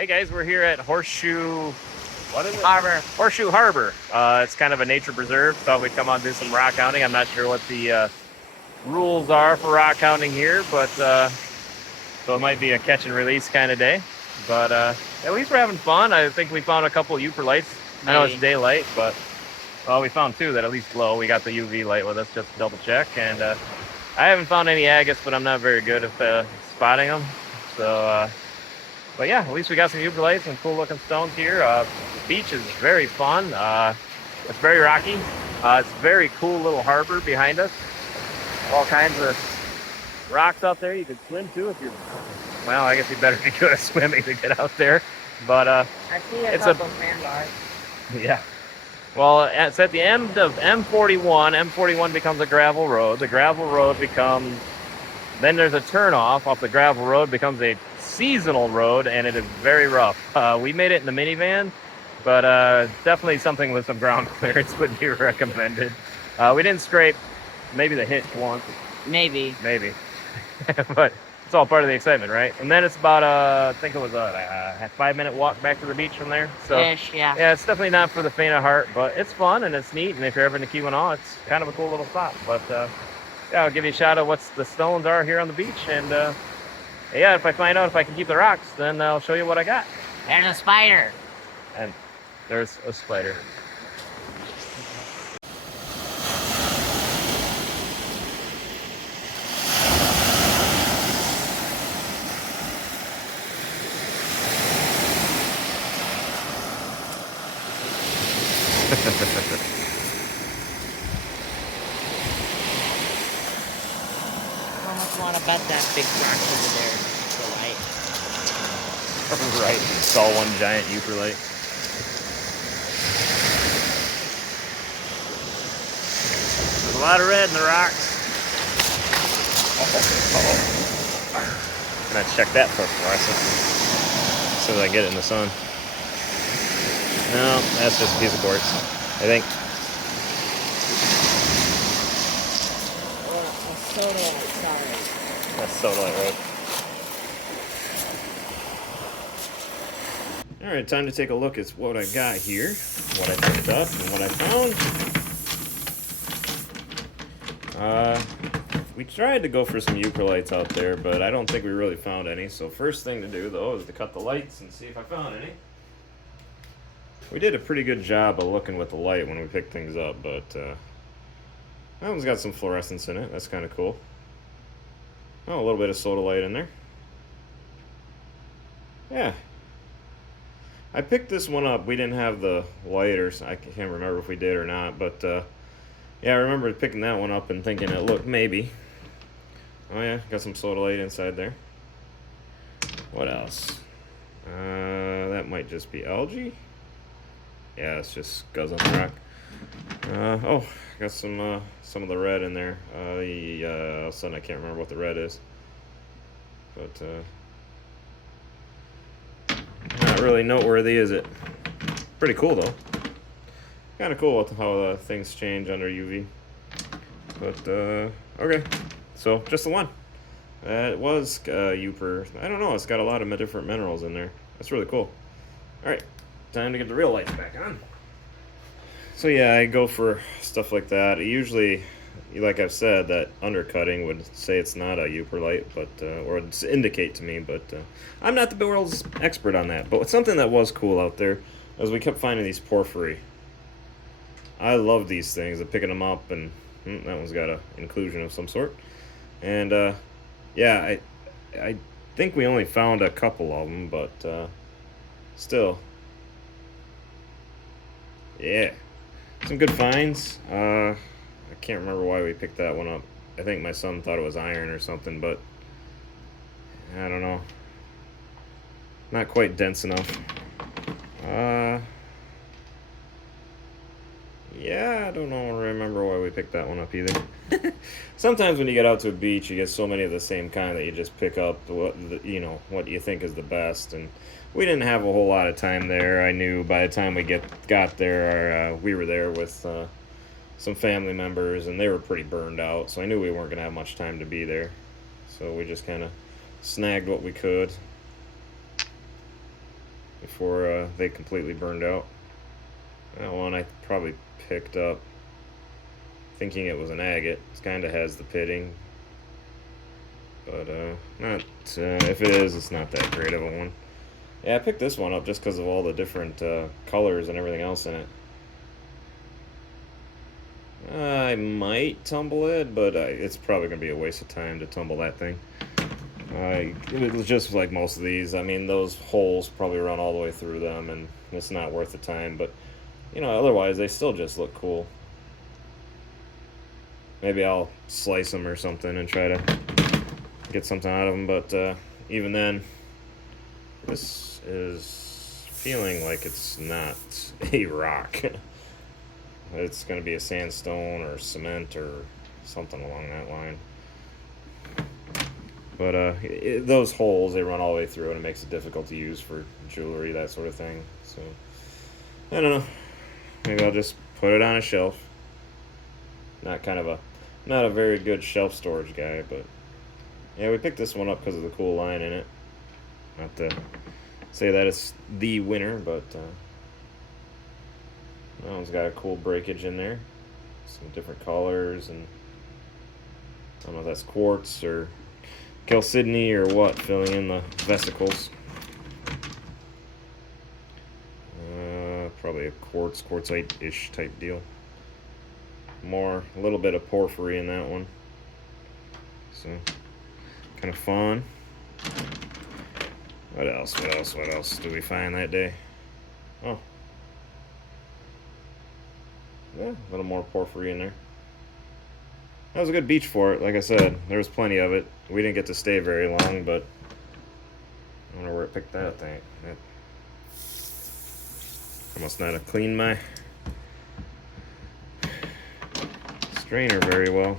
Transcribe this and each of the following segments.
Hey guys, we're here at Horseshoe, what is it? Harbor. Horseshoe Harbor. It's kind of a nature preserve. Thought we'd come on and do some rock hounding. I'm not sure what the rules are for rock hounding here, but so it might be a catch and release kind of day. But at least we're having fun. I think we found a couple of Yooperlites. I know it's daylight, but well, we found two that at least glow. We got the UV light with us just to double check, and I haven't found any agates, but I'm not very good at spotting them. So. But yeah, at least we got some Yooperlites and cool looking stones here. The beach is very fun. It's very rocky. It's a very cool little harbor behind us. All kinds of rocks out there you can swim to if you're, well, I guess you better be good at swimming to get out there. But I see a couple sandbars. Yeah. Well, it's at the end of M41. M41 becomes a gravel road. The gravel road becomes, then there's a turnoff off the gravel road, becomes a seasonal road, and it is very rough. We made it in the minivan, but definitely something with some ground clearance would be recommended. We didn't scrape maybe the hitch once. Maybe. But it's all part of the excitement, right? And then it's about I think it was a 5-minute walk back to the beach from there. So yeah, it's definitely not for the faint of heart, but it's fun and it's neat. And if you're ever in Keweenaw, it's kind of a cool little spot. But yeah, I'll give you a shout out what the stones are here on the beach, and yeah, if I find out if I can keep the rocks, then I'll show you what I got. There's a spider. And there's a spider. I almost want to bet that big rock over there is the light. Right, it's all one giant Yooperlite. There's a lot of red in the rocks. I'm gonna check that for fluorescent as soon as I get it in the sun. No, that's just a piece of quartz, I think. That's sodalite, right? All right, time to take a look at what I got here, what I picked up, and what I found. We tried to go for some Yooperlites out there, but I don't think we really found any. So first thing to do, though, is to cut the lights and see if I found any. We did a pretty good job of looking with the light when we picked things up, but that one's got some fluorescence in it. That's kind of cool. Oh, a little bit of sodalite in there. Yeah. I picked this one up. We didn't have the light, or I can't remember if we did or not, but yeah, I remember picking that one up and thinking it looked maybe. Oh yeah, got some sodalite inside there. What else? That might just be algae. Yeah, it's just guzzling rock. Oh, got some of the red in there. All of a sudden I can't remember what the red is, but not really noteworthy, is it? Pretty cool though. Kind of cool with how things change under UV. But okay, so just the one. It was Yooper. I don't know. It's got a lot of different minerals in there. That's really cool. All right, time to get the real lights back on. So yeah, I go for stuff like that. Usually, like I've said, that undercutting would say it's not a Yooperlite, but or it's indicate to me, but I'm not the world's expert on that. But something that was cool out there is we kept finding these porphyry. I love these things. I'm picking them up, and that one's got a inclusion of some sort. And yeah, I think we only found a couple of them, but still, yeah. Some good finds. I can't remember why we picked that one up. I think my son thought it was iron or something, but I don't know. Not quite dense enough. Yeah, I don't know. Remember why we picked that one up either. Sometimes when you get out to a beach, you get so many of the same kind that you just pick up what you think is the best. And we didn't have a whole lot of time there. I knew by the time we got there, we were there with some family members, and they were pretty burned out. So I knew we weren't gonna have much time to be there. So we just kind of snagged what we could. before they completely burned out. That one I probably picked up thinking it was an agate. It kind of has the pitting, but not. If it is, it's not that great of a one. Yeah, I picked this one up just because of all the different colors and everything else in it. I might tumble it, but it's probably going to be a waste of time to tumble that thing. It was just like most of these. I mean, those holes probably run all the way through them, and it's not worth the time. But, you know, otherwise, they still just look cool. Maybe I'll slice them or something and try to get something out of them. But even then, this is feeling like it's not a rock. It's going to be a sandstone or cement or something along that line. But those holes, they run all the way through, and it makes it difficult to use for jewelry, that sort of thing. So, I don't know. Maybe I'll just put it on a shelf. Not a very good shelf storage guy, but yeah, we picked this one up because of the cool line in it. Not to say that it's the winner, but that one's got a cool breakage in there. Some different colors, and I don't know if that's quartz or chalcedony or what, filling in the vesicles. Probably a quartzite-ish type deal. A little bit of porphyry in that one. So, kind of fun. What else did we find that day? Oh. Yeah, a little more porphyry in there. That was a good beach for it. Like I said, there was plenty of it. We didn't get to stay very long, but I wonder where it picked that thing. I must not have cleaned my strainer very well.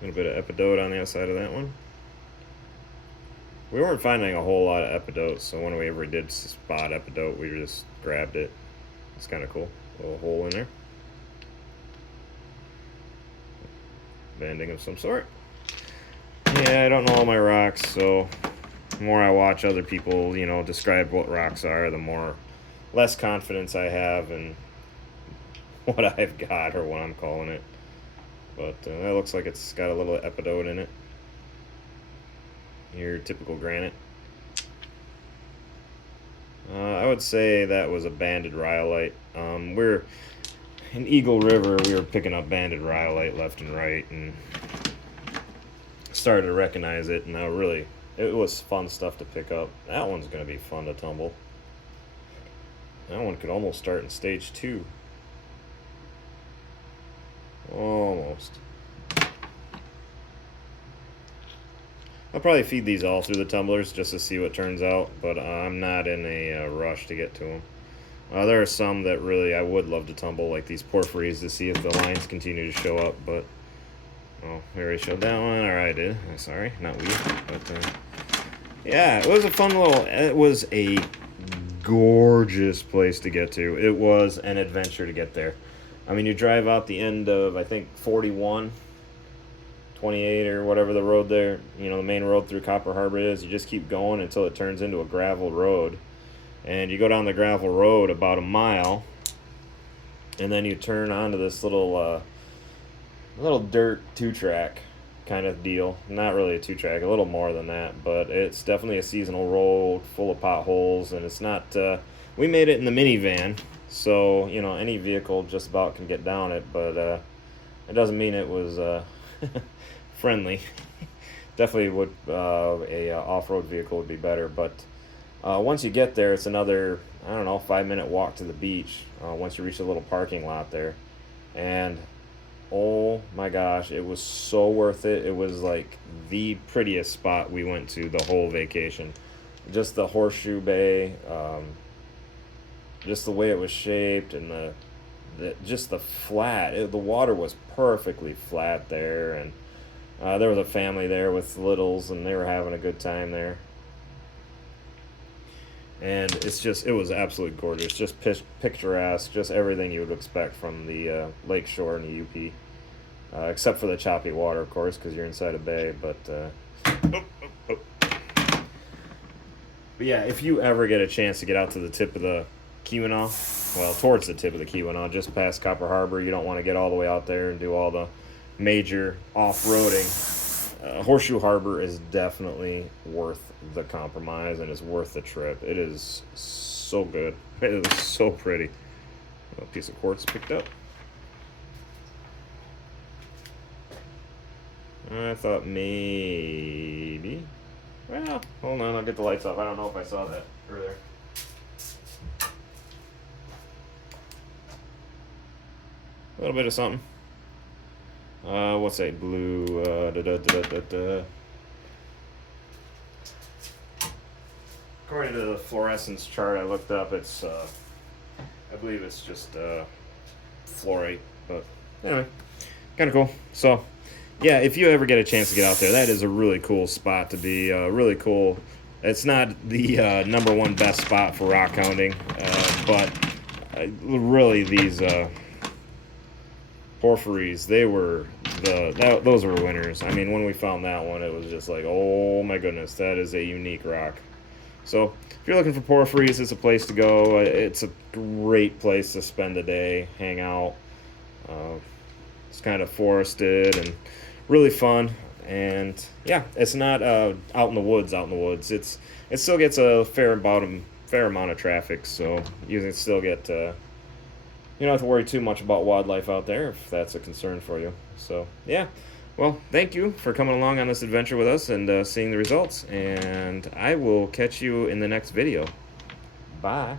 A little bit of epidote on the outside of that one. We weren't finding a whole lot of epidote, so when we ever did spot epidote, we just grabbed it. It's kind of cool. A little hole in there. Banding of some sort. Yeah, I don't know all my rocks, so the more I watch other people, you know, describe what rocks are, the less confidence I have in what I've got or what I'm calling it. But that looks like it's got a little epidote in it. Your typical granite. I would say that was a banded rhyolite. We're in Eagle River. We were picking up banded rhyolite left and right, and started to recognize it. And it was fun stuff to pick up. That one's going to be fun to tumble. That one could almost start in stage 2. Almost. I'll probably feed these all through the tumblers just to see what turns out, but I'm not in a rush to get to them. There are some that really I would love to tumble, like these porphyries, to see if the lines continue to show up, but we already showed that one. Or I did. Sorry, not we. But yeah, it was it was a gorgeous place to get to. It was an adventure to get there. I mean, you drive out the end of, I think, 41, 28 or whatever the road there, you know, the main road through Upper Harbor is. You just keep going until it turns into a gravel road. And you go down the gravel road about a mile, and then you turn onto this little dirt 2-track kind of deal. Not really a 2-track, a little more than that, but it's definitely a seasonal road full of potholes, and it's not, we made it in the minivan, so, you know, any vehicle just about can get down it, but it doesn't mean it was friendly. Definitely would a off-road vehicle would be better, but once you get there, it's another, I don't know, 5-minute walk to the beach once you reach a little parking lot there. And oh my gosh, it was so worth it. It was like the prettiest spot we went to the whole vacation. Just the Horseshoe Bay, just the way it was shaped, and just the flat. The water was perfectly flat there, and there was a family there with littles, and they were having a good time there. And it was absolutely gorgeous, just picturesque, just everything you would expect from the lake shore in the UP, except for the choppy water, of course, because you're inside a bay. But But yeah, if you ever get a chance to get out to the tip of the Keweenaw, well, towards the tip of the Keweenaw, just past Upper Harbor, you don't want to get all the way out there and do all the major off-roading. Horseshoe Harbor is definitely worth the compromise and is worth the trip. It is so good. It is so pretty. A piece of quartz picked up. I thought maybe. Well, hold on, I'll get the lights off. I don't know if I saw that earlier. A little bit of something. What's that? Blue. According to the fluorescence chart I looked up, it's I believe it's just fluorite, but anyway, kind of cool. So yeah, if you ever get a chance to get out there, that is a really cool spot to be. Really cool. It's not the #1 best spot for rock hounding, but really these porphyries, they were those were winners. I mean, when we found that one, it was just like, oh my goodness, that is a unique rock. So if you're looking for porphyries, it's a place to go. It's a great place to spend the day, hang out. It's kind of forested and really fun. And yeah, it's not out in the woods. It still gets a fair amount of traffic, so you can still get. You don't have to worry too much about wildlife out there if that's a concern for you. So yeah. Well, thank you for coming along on this adventure with us and seeing the results. And I will catch you in the next video. Bye.